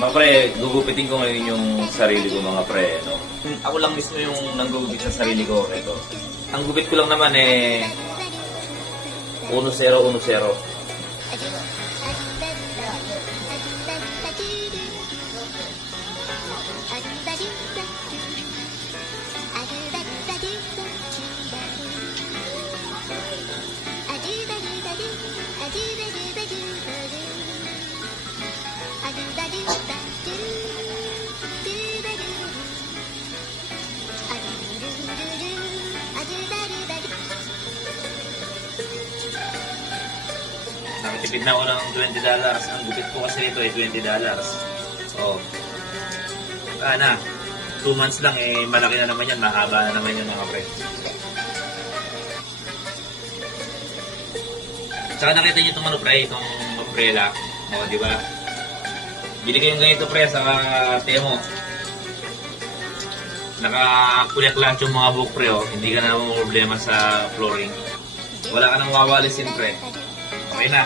Mga pre, gugupitin ko ngayon yung sarili ko mga pre, no? Ako lang mismo yung nanggugupit sa sarili ko, ito. Ang gupit ko lang naman 1-0-1-0. Nakatipid na ako ng $20. Ang gupit ko kasi nito ay $20. Oh. Na, 2 months lang malaki na naman yan, mahaba na naman yan mga pre. Tsaka nakita nyo itong pre, itong umbrella. O, di ba? Bili kayong ganito pre sa Temo. Nakakulyak lahat yung mga buhok pre, oh. Hindi ka na problema sa flooring. Wala ka nang wawalisin pre. Okay na.